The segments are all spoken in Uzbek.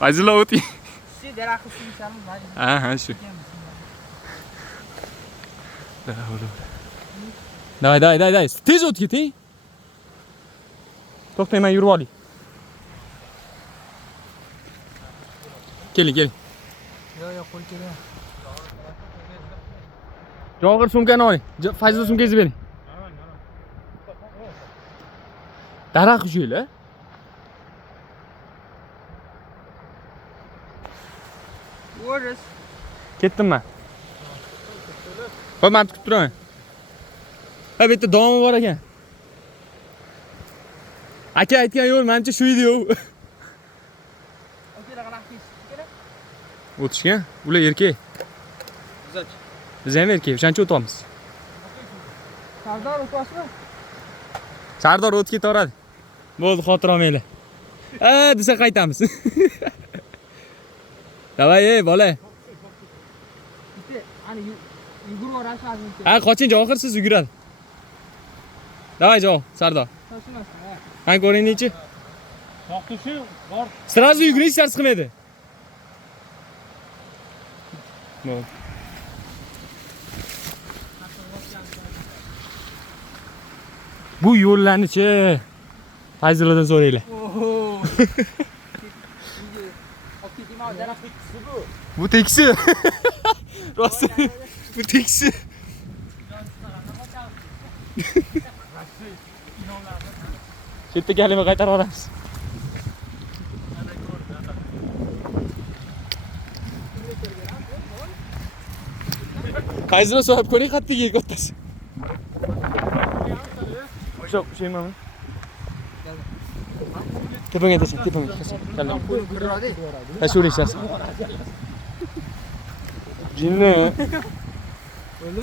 Fazla o'ting. Shu daraxtni suyishamiz, majbur. Ha, shu. Давай. Tez o't keting. To'xtang, men yurib olay. Keling. Yo'q, qo'l keling. Javohir sumkani oling. Fazla sumkangizni bering. Daraxt jo'yla. O'ris. Ketdim men. Qo'y, men kutib turaman. Ha, bu yerda domi bor ekan. Aka aytgan yo'l menimcha shu edi yo'q. Akalar qanaqasiz? O'tishgan. Ular erkak. Biz ham erkak, o'shancha o'tamiz. Sardor o'tasizmi? Sardor o'tib ketaveradi. Bo'ldi, xotir olmanglar. Desa qaytamiz. Davay, bola. Bitta, ani yugurib o'rashamiz. Qoching, Javohir siz yuguradi. Davay, Sardor. Shoshilmasdan, ha. Men ko'ringchi. To'xtashi bor. Sразу yugurish shart qilmaydi. Bo'ldi. Bu yo'llarni-chi Fayzuladan so'raylar. Oho. Optimal daraxt ikkisi bu. Bu teksi. Rost. Bu teksi. Shu yerda kalima qaytarib olamiz. Qayzini so'rab ko'ring, qattiq yeyib o'tasi. Şeymami. Tepenge tashin, tepenge. Keldim. Ha, shu rechasi. Jinni. Bo'ldi?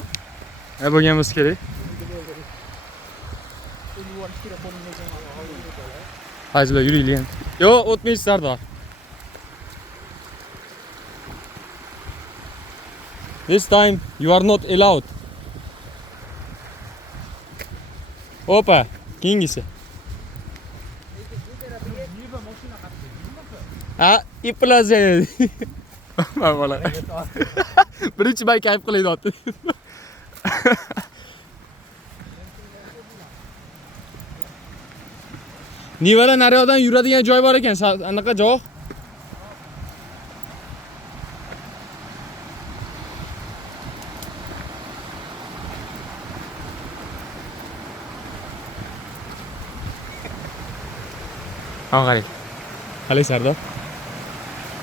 Ha, bo'lganimiz kerak. Hajlar yuraylik. Yo'q, o'tmaysiz Sardor. This time you are not allowed. Opa, keyingisi. Ha, iplaze. Men bola. Birinchi bay kayf qilayapti. Nevara naryoqdan yuradigan joy bor ekan, anaqa joy. Qarang. Qalay Sardor?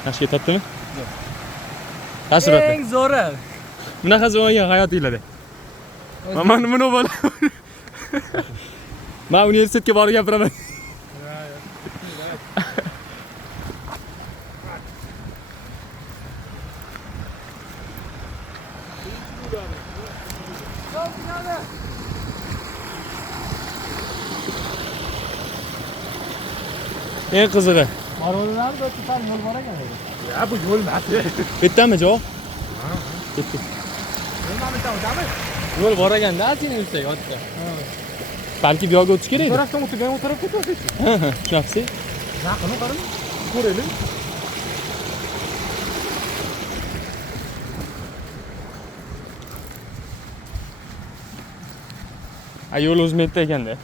Yaxshi ketyaptimi? Yo'q. Taassurotlar. Eng zo'ri. Bunaqa zo'rga hayotinglarda. Mana nima bo'la? Men universitetga borib gapiraman. Eng qizig'i. Marg'ilonlarda o'tib yo'l bor ekan. Ya bu yo'l emas. Bittami javob? Ketdik. Yo'lni o'tamiz. Yo'l bor ekanda, seni yursak otga. Balki bu yoqqa o'tish kerak edi. Tarafdan o'tgan o tarafga o'tasiz. Shunaqasi. Yaqin qarang. Ko'raylik. Yo'l o'zim yerda ekanda.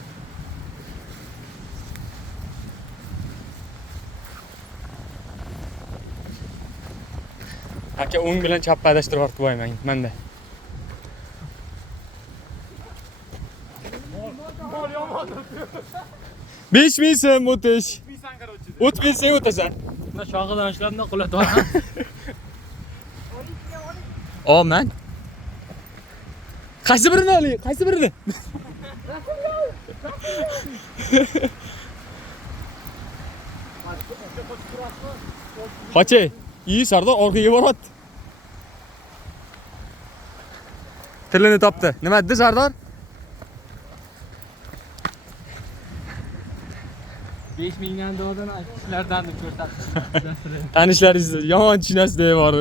Aka o'ng bilan chapga adashtirib qo'yman menda. Bol yomon. 5 ming so'm o'tish. O'tmasang o'tasan. Mana shog'idan ishlabdan qulataman. Men. Qaysi birini oling? Qaysi birini? Qochi. İyi Sardor orqaga boryapti. Tilini topdi. Nima dedi Sardor? 5 mingdan do'dan ishlardan ko'rsatdi. Tanishlaringiz yomon tushunasiz deb bor.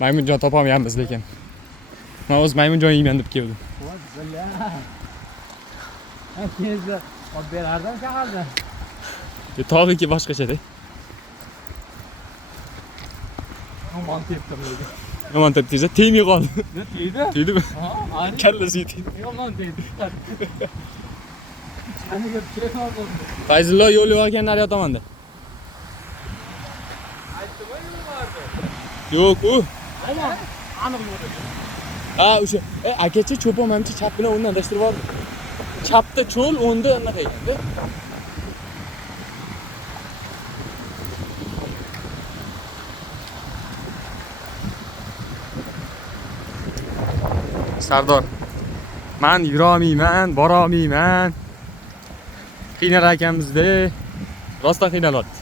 Maymunjon topolmayapmiz lekin. Men o'z maymunjon yeyman deb keldim. Akizlar Olib berardim shaharda. Tog'iki boshqacha-da. Aman tepdim dedi. Yomon tepdingiz, tegmay qoldi. Ne deydi? Tegdimi? Ha, aynen. Kallasiga tegdi. Yomon deydi. Hani bir şey oldu. Fayzullo yo'l yo'qekan naryo tomonda. Aytdimi yo'l vardı? Yo'q, u. Aman. Aniq yo'l edi. Ha, o'sha. Akacha cho'pon manimcha chap bilan o'ndan adashtirib yubordi. Chapda cho'l, o'nda anaqa ekanda. Sardor. Men yura olmayman, bora olmayman. Qiynar akamizda rostdan qiynalyapti.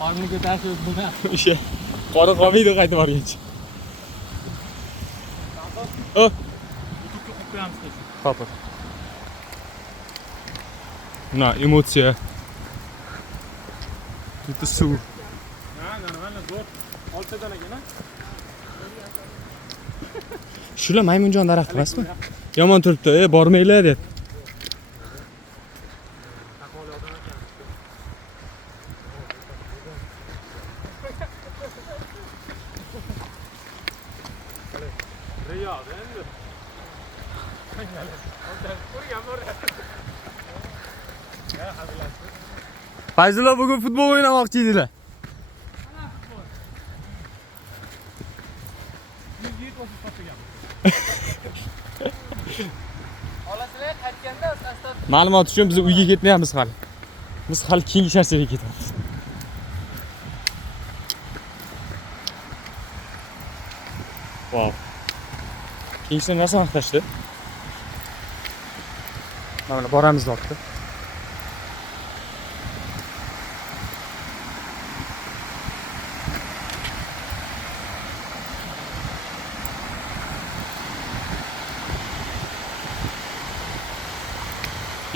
Qorni ko'tarish buni. O'sha qora qolmaydi qaytib borgancha. Oh, Hopper. Na, emotsiya. Bitta suv. Ha, normalno zo'r. 6 dan ekan. Shular maymunjon daraxt emasmi? Yomon turibdi, bormanglar deb. Fayzullo bugun futbol o'ynamoqchi edilar. Olasizlar qaytganda asosdan Ma'lumot uchun biz uyga ketmayapmiz hali. Biz hali keyingi charchaga ketamiz. Wow. Keyingidan narsa maqtashdi. Mana boramiz vaqtda.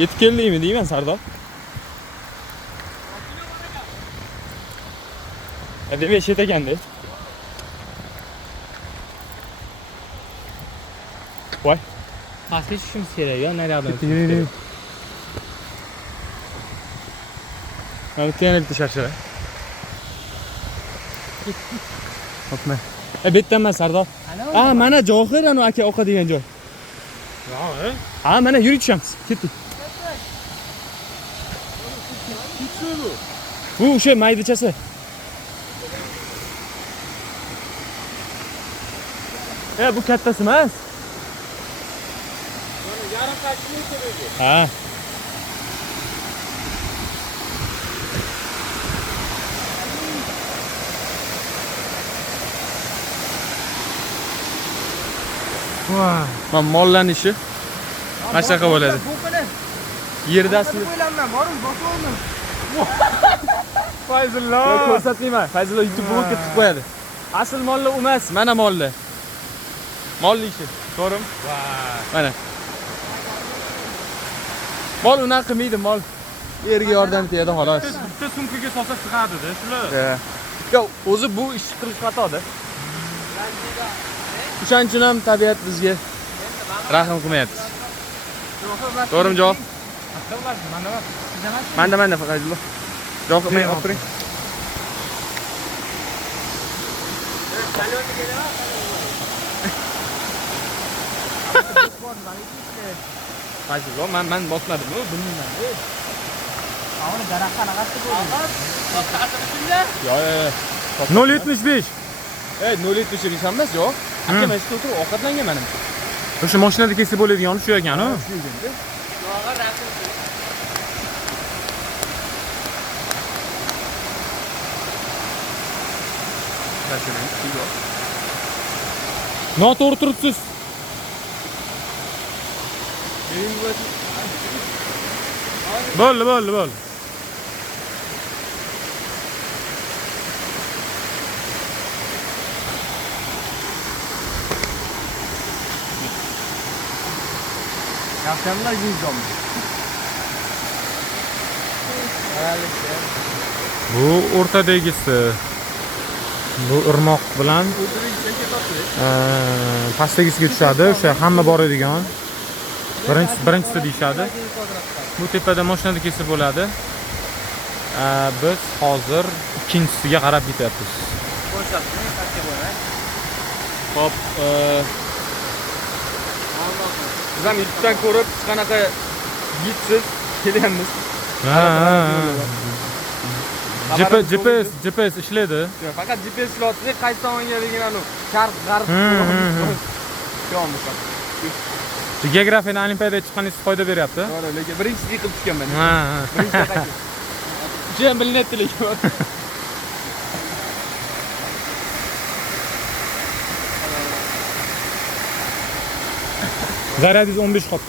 Yetib keldingmi deyman Sardor? Demak, shet ekanda. Voy. pastga tushishimiz kerak yo, naryoqdan. Yürü. Mana bitta yana bitta sharshara. Hopma. Bu yerdan emas Sardor. Ha, mana Johir anu aka o'qadigan joy. Yo'q, Ha, mana yurib tushamiz. Ketdik. Bu o'sha maydachasi. Bu kattasi emas. yarim qachon kerak? Ha. Voy. Mana mollarning ishi. Mana shunaqa bo'ladi. Yerdasi. O'ylanma, boring, bosib Fayzullo. Ko'rsatmayman. Fayzullo YouTube blogga tiqib qo'yadi. Asl mollar emas, mana mollar. Molli ishi. To'g'rimi? Voy. Mana. Mol unaqa qilmaydi, mol. Yerga yordam beradi xolos. Bitta sumkaga solsa sig'adi-da, shular. Yo'q, o'zi bu ish qilish xatoda. O'shaning uchun ham tabiat bizga rahm qilmayapti. To'g'rimi javob? Manda Fayzullo. Javob qilmay olib turing. Fayzullo, men bosmadim-ku, bilmayman. Avni daraxtdan ag'atdi Yo'q. 075. 0.70 ishonmas, yo'q. Aka mana shu o'tirib ovqatlangan menimcha. O'sha mashinada kelsa bo'ladigan shu ekan-ku. Noto'g'ri turibsiz. Bo'ldi. Yapacağımlar 100 olmuş. Bu o'rtadagisi. Bu irmoq bilan pastdagisiga tushadi. O'sha hamma boradigan. Birinchisi deyishadi. Bu tepada mashinada kelsa bo'ladi. Biz hozir ikkinchisiga qarab ketyapmiz. Hop, biz ham YouTube'dan ko'rib hech qanaqa gidsiz kelyapmiz. GPS ishlaydi. Faqat GPS ishlayapti, qaysi tomonga degan sharq g'arb yo'qmish. Geografiyadan olimpiadaga chiqqaningiz foyda beryapti. To'g'ri, lekin birinchisi yiqilib tushganman. Ha. Juda ham bilinyapti lekin. Zaryadingiz 15 qop.